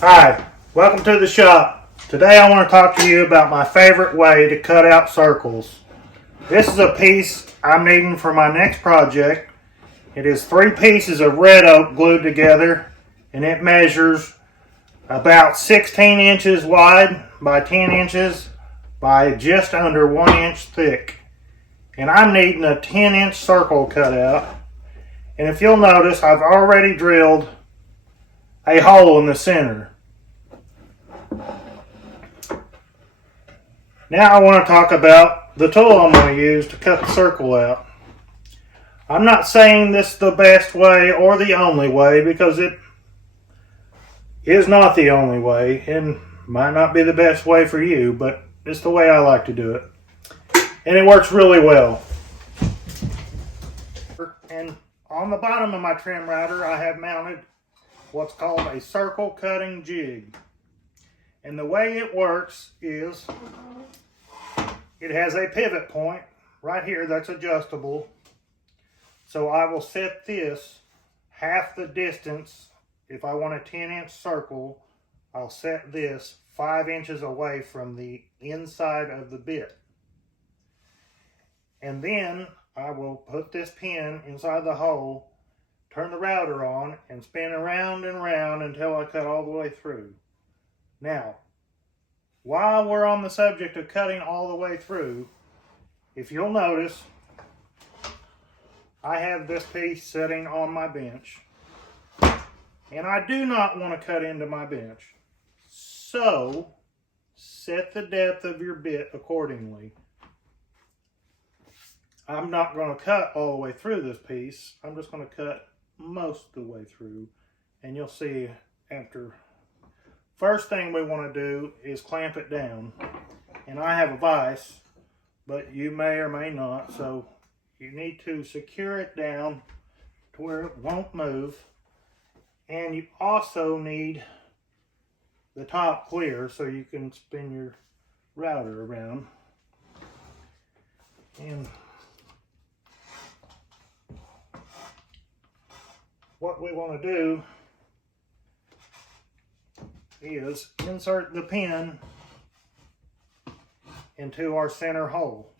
Hi, welcome to the shop. Today I want to talk to you about my favorite way to cut out circles. This is a piece I'm needing for my next project. It is 3 pieces of red oak glued together, and it measures about 16 inches wide by 10 inches by just under 1 inch thick. And I'm needing a 10-inch circle cut out. And if you'll notice, I've already drilled a hole in the center. Now I want to talk about the tool I'm going to use to cut the circle out. I'm not saying this is the best way or the only way, because it is not the only way and might not be the best way for you, but it's the way I like to do it. And it works really well. And on the bottom of my trim router, I have mounted what's called a circle cutting jig. And the way it works is it has a pivot point right here that's adjustable. So I will set this half the distance. If I want a 10-inch circle, I'll set this 5 inches away from the inside of the bit. And then I will put this pin inside the hole, turn the router on, and spin around and around until I cut all the way through. Now, while we're on the subject of cutting all the way through, if you'll notice, I have this piece sitting on my bench, and I do not want to cut into my bench. So, set the depth of your bit accordingly. I'm not going to cut all the way through this piece. I'm just going to cut most of the way through, and you'll see after. First thing we want to do is clamp it down, and I have a vise, but you may or may not, so you need to secure it down to where it won't move. And you also need the top clear so you can spin your router around. And what we want to do is insert the pin into our center hole.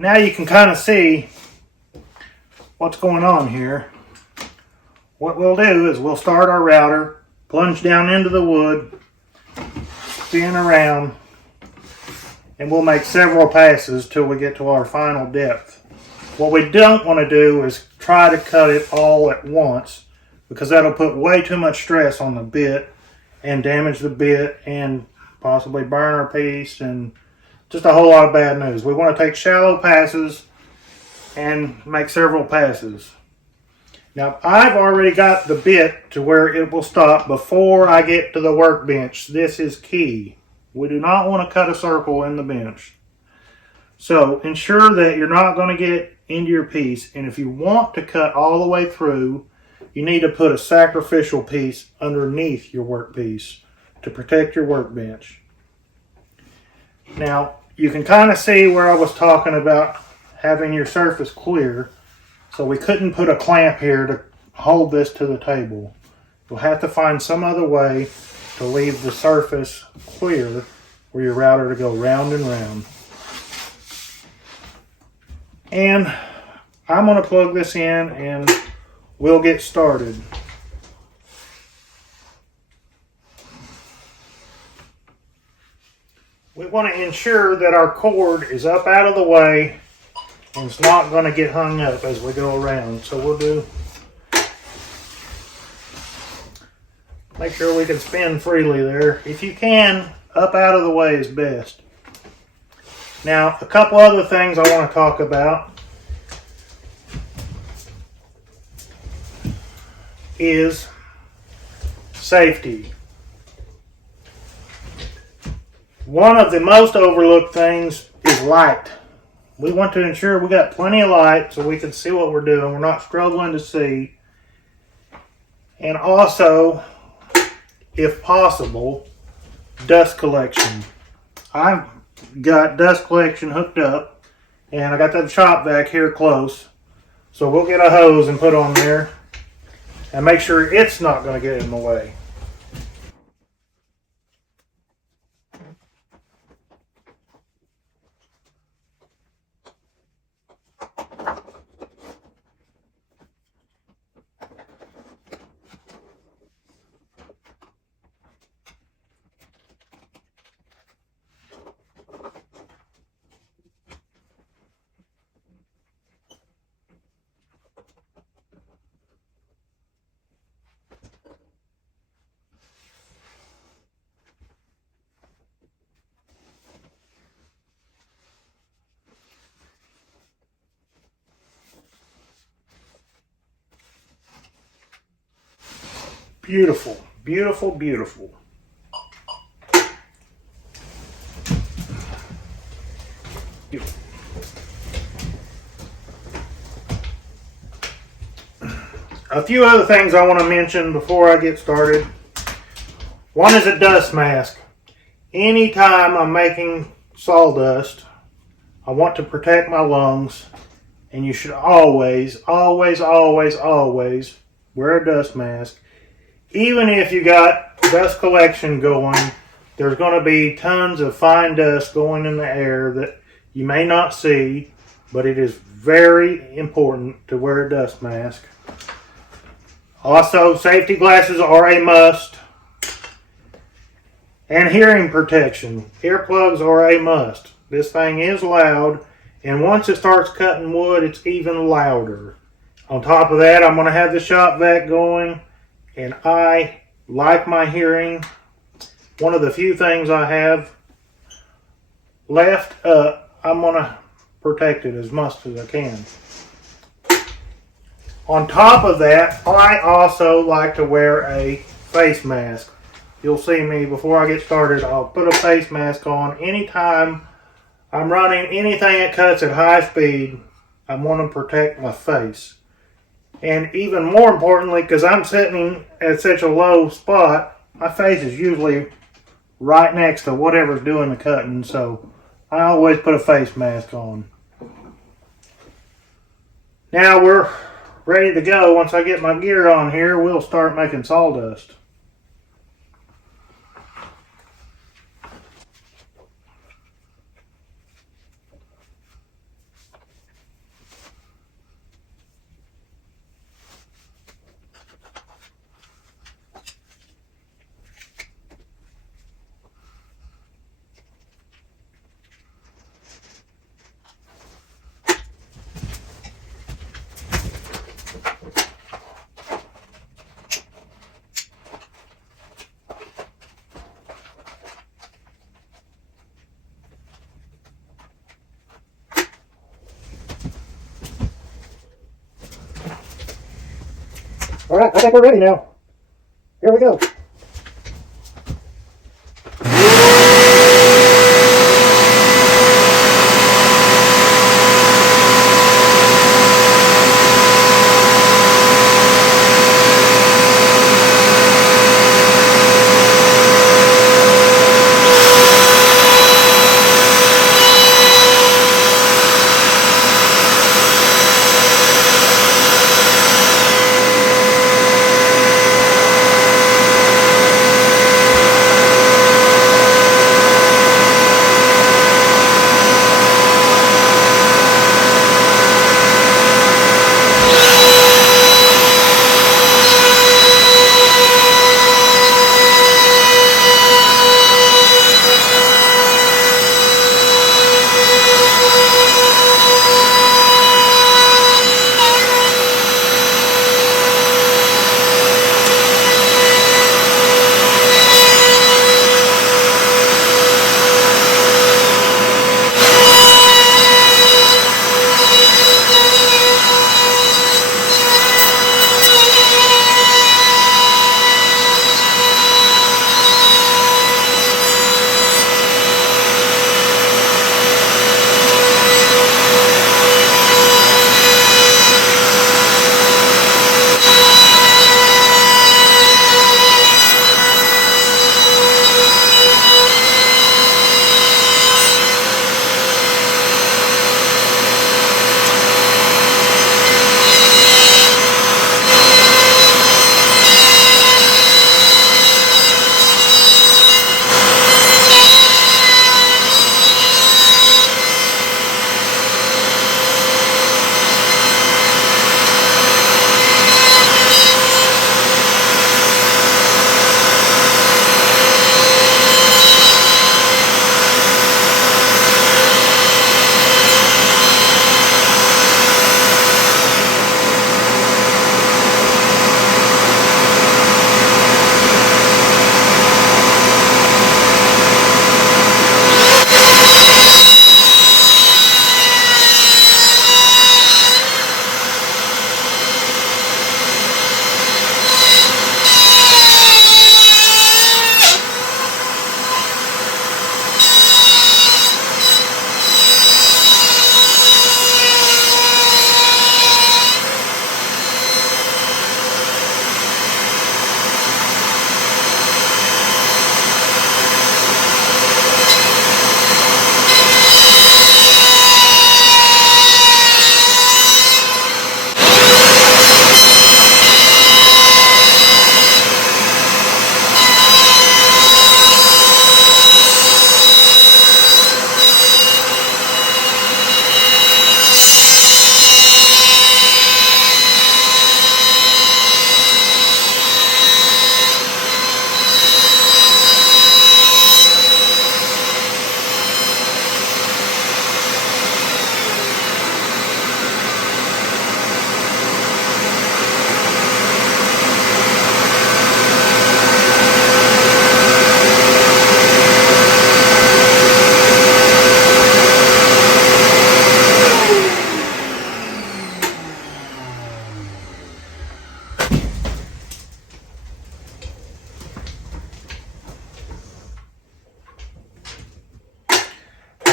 Now you can kind of see what's going on here. What we'll do is we'll start our router, plunge down into the wood, spin around, and we'll make several passes till we get to our final depth. What we don't want to do is try to cut it all at once, because that'll put way too much stress on the bit and damage the bit and possibly burn our piece and just a whole lot of bad news. We want to take shallow passes and make several passes. Now, I've already got the bit to where it will stop before I get to the workbench. This is key. We do not want to cut a circle in the bench. So, ensure that you're not going to get into your piece. And if you want to cut all the way through, you need to put a sacrificial piece underneath your workpiece to protect your workbench. Now, you can kind of see where I was talking about having your surface clear. So we couldn't put a clamp here to hold this to the table. You'll have to find some other way to leave the surface clear for your router to go round and round. And I'm going to plug this in and we'll get started. We want to ensure that our cord is up out of the way and it's not going to get hung up as we go around. So we'll make sure we can spin freely there. If you can, up out of the way is best. Now, a couple other things I want to talk about is safety. One of the most overlooked things is light. We want to ensure we got plenty of light so we can see what we're doing. We're not struggling to see. And also, if possible, dust collection. I've got dust collection hooked up, and I got the shop vac here close. So we'll get a hose and put on there and make sure it's not going to get in the way. Beautiful, beautiful, beautiful. A few other things I want to mention before I get started. One is a dust mask. Anytime I'm making sawdust, I want to protect my lungs, and you should always, always, always, always wear a dust mask. Even if you got dust collection going, there's going to be tons of fine dust going in the air that you may not see, but it is very important to wear a dust mask. Also, safety glasses are a must. And hearing protection. Earplugs are a must. This thing is loud, and once it starts cutting wood, it's even louder. On top of that, I'm going to have the shop vac going, and I like my hearing. One of the few things I have left, I'm going to protect it as much as I can. On top of that, I also like to wear a face mask. You'll see me before I get started. I'll put a face mask on anytime I'm running anything that cuts at high speed. I want to protect my face. And even more importantly, because I'm sitting at such a low spot, my face is usually right next to whatever's doing the cutting, so I always put a face mask on. Now we're ready to go. Once I get my gear on here, we'll start making sawdust. All right, I think we're ready now. Here we go.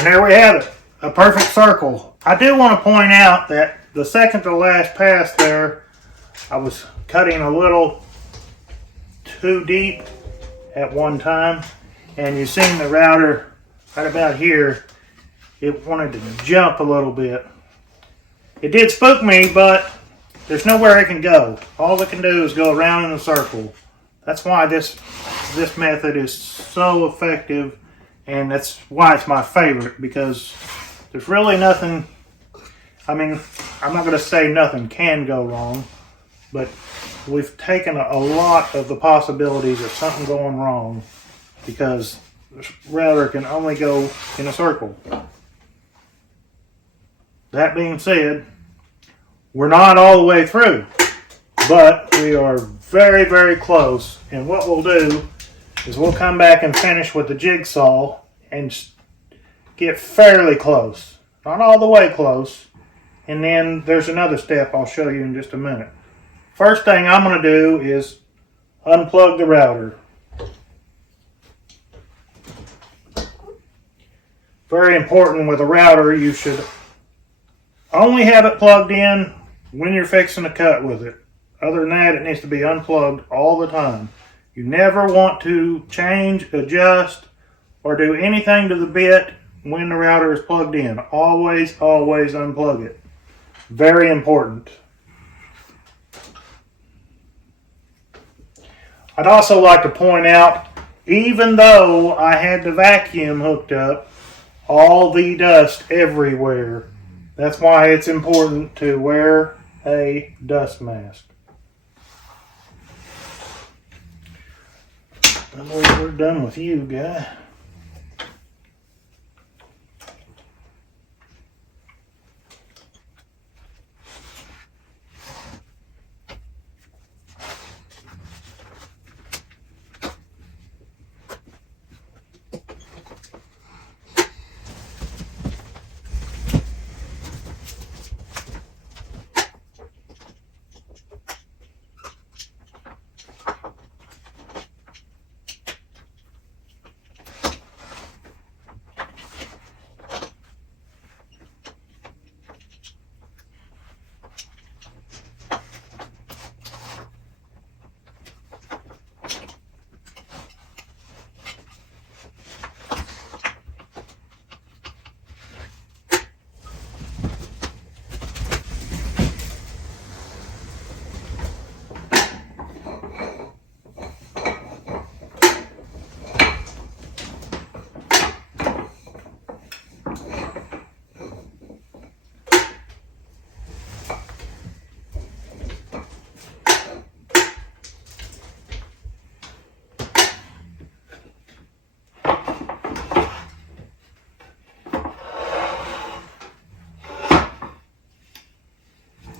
there we have it, a perfect circle. I do want to point out that the second to last pass there, I was cutting a little too deep at one time, and you've seen the router right about here, it wanted to jump a little bit. It did spook me, but there's nowhere it can go. All it can do is go around in a circle. That's why this method is so effective, and that's why it's my favorite, because there's really nothing, I mean, I'm not going to say nothing can go wrong, but we've taken a lot of the possibilities of something going wrong because this router can only go in a circle. That being said, we're not all the way through, but we are very, very close. And what we'll do is we'll come back and finish with the jigsaw and get fairly close. Not all the way close. And then there's another step I'll show you in just a minute. First thing I'm going to do is unplug the router. Very important with a router, you should only have it plugged in when you're fixing to cut with it. Other than that, it needs to be unplugged all the time. You never want to change, adjust, or do anything to the bit when the router is plugged in. Always, always unplug it. Very important. I'd also like to point out, even though I had the vacuum hooked up, all the dust everywhere. That's why it's important to wear a dust mask. I believe we're done with you, guy.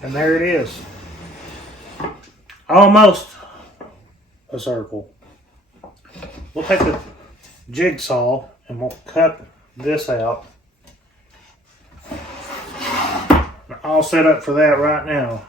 And there it is. Almost a circle. We'll take the jigsaw and we'll cut this out. I'll set up for that right now.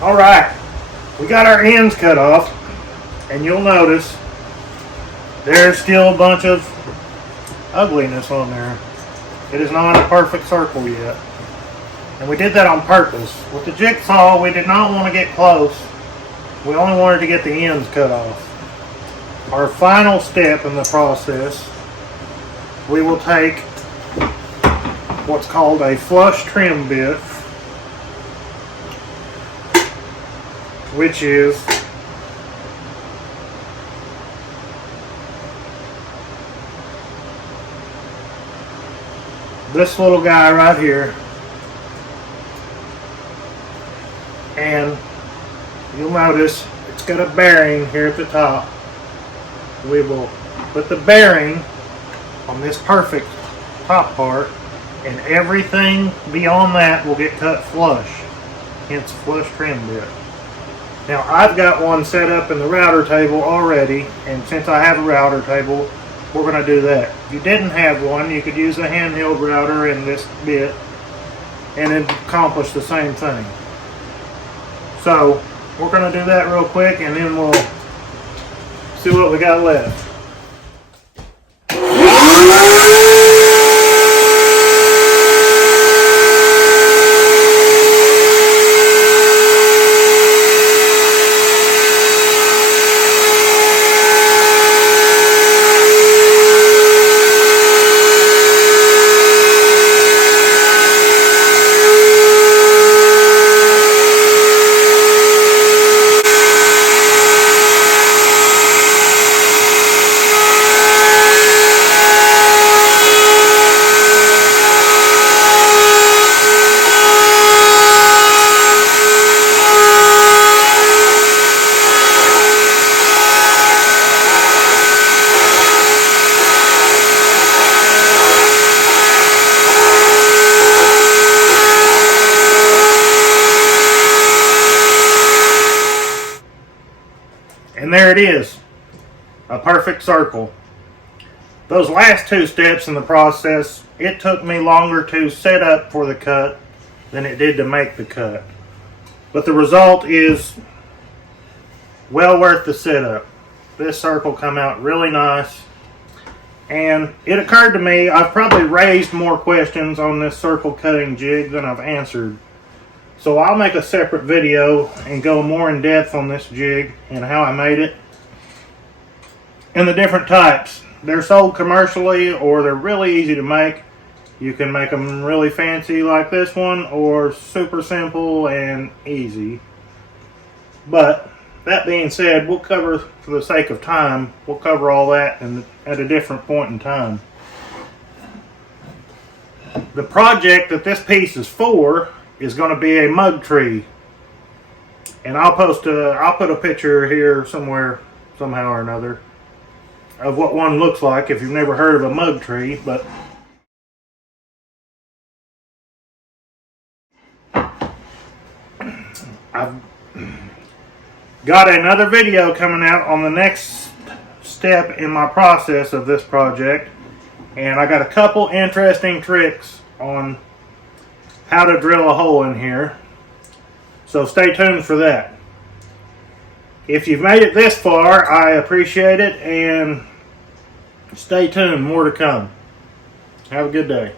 Alright, we got our ends cut off, and you'll notice there's still a bunch of ugliness on there. It is not a perfect circle yet. And we did that on purpose. With the jigsaw, we did not want to get close. We only wanted to get the ends cut off. Our final step in the process, we will take what's called a flush trim bit, which is this little guy right here. And you'll notice it's got a bearing here at the top. We will put the bearing on this perfect top part, and everything beyond that will get cut flush, hence flush trim bit. Now I've got one set up in the router table already, and since I have a router table, we're going to do that. If you didn't have one, you could use a handheld router and this bit, and it accomplish the same thing. So we're going to do that real quick, and then we'll see what we got left. And there it is, a perfect circle. Those last two steps in the process, it took me longer to set up for the cut than it did to make the cut. But the result is well worth the setup. This circle come out really nice. And it occurred to me, I've probably raised more questions on this circle cutting jig than I've answered. So I'll make a separate video and go more in depth on this jig and how I made it. And the different types. They're sold commercially, or they're really easy to make. You can make them really fancy like this one, or super simple and easy. But that being said, we'll cover, for the sake of time, we'll cover all that at a different point in time. The project that this piece is for is going to be a mug tree, and I'll put a picture here somewhere, somehow or another, of what one looks like if you've never heard of a mug tree. But I've got another video coming out on the next step in my process of this project, and I got a couple interesting tricks on how to drill a hole in here, so stay tuned for that. If you've made it this far, I appreciate it, and stay tuned, more to come. Have a good day.